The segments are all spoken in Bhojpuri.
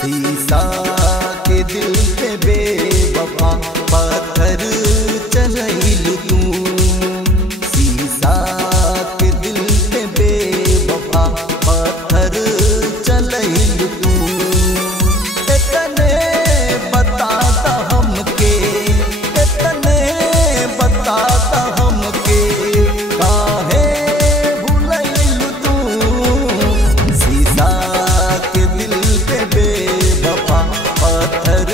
शीशा के दिल पे बेवफा पत्थर चलैलू तू। शीशा के दिल पे बेवफा पत्थर चलैलू तू। इतने बताता हमके, इतने बताता हमके काहे भूलैलू तू। शीशा के दिल पे बेवफा पत्थर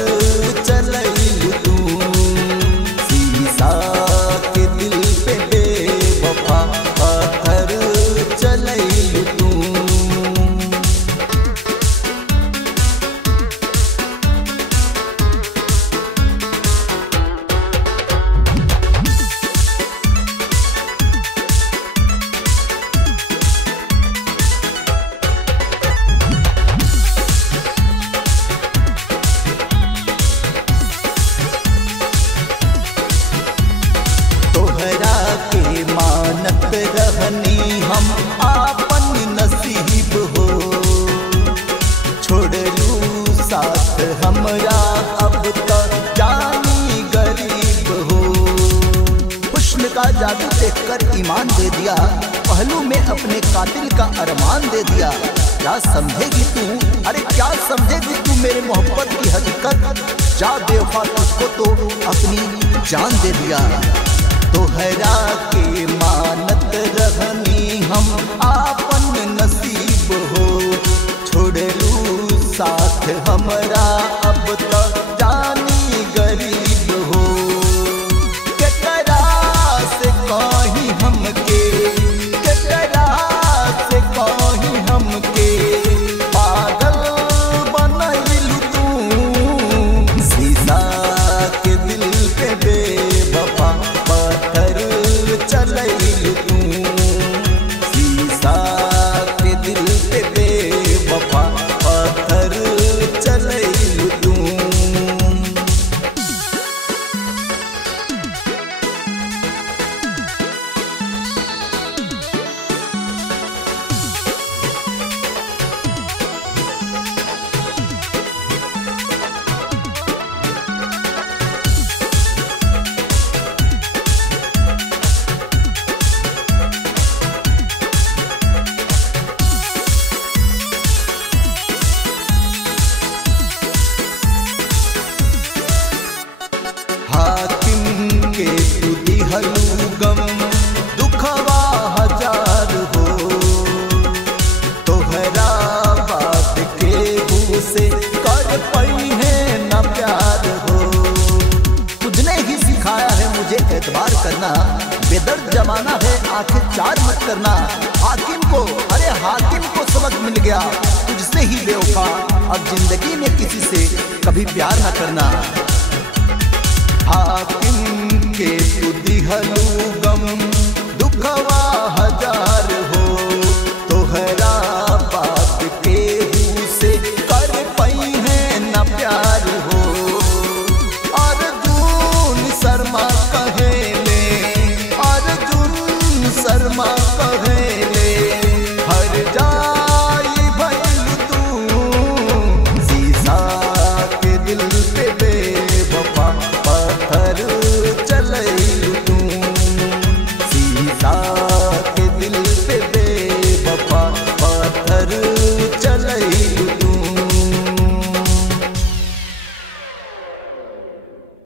चलैलू तू। शीशा के दिल पे बेवफा पत्थर चलैलू तू। तोहरा के मानत रहनी हम आपन नसीब हो। छोड़लू साथ हमरा अब तक जानी गरीब हो। हुस्न का जादू देखकर ईमान दे दिया, पहलू में अपने कातिल का अरमान दे दिया। क्या समझेगी तू, अरे क्या समझेगी तू मेरे मोहब्बत की हकीकत। जा बेवफा तुझको तो अपनी जान दे दिया। तोहरा के मानत रहनी हम आपन नसीब हो। छोड़लू साथ हमरा अब तक जानी गरीब हो। केकरा से कहीं हमके, केकरा से कहीं हमके पागल बनैलू तू। शीशा के दिल पे बेवफा पत्थर चलैलू तू। शीशा के दिल पे बेवफा पत्थर चलैलू तू। हाकिम के तू दिहलू गम दुखवा हजार हो। तोहरा बात के से कर पई है न प्यार हो। तुझने ही सिखाया है मुझे एतबार करना, बेदर्द जमाना है आंखें चार मत करना। हाकिम को, अरे हाकिम को सबक मिल गया तुझसे ही बेवफा, अब जिंदगी में किसी से कभी प्यार न करना। हाकिम के तू दिहलू गम दुखवा हजार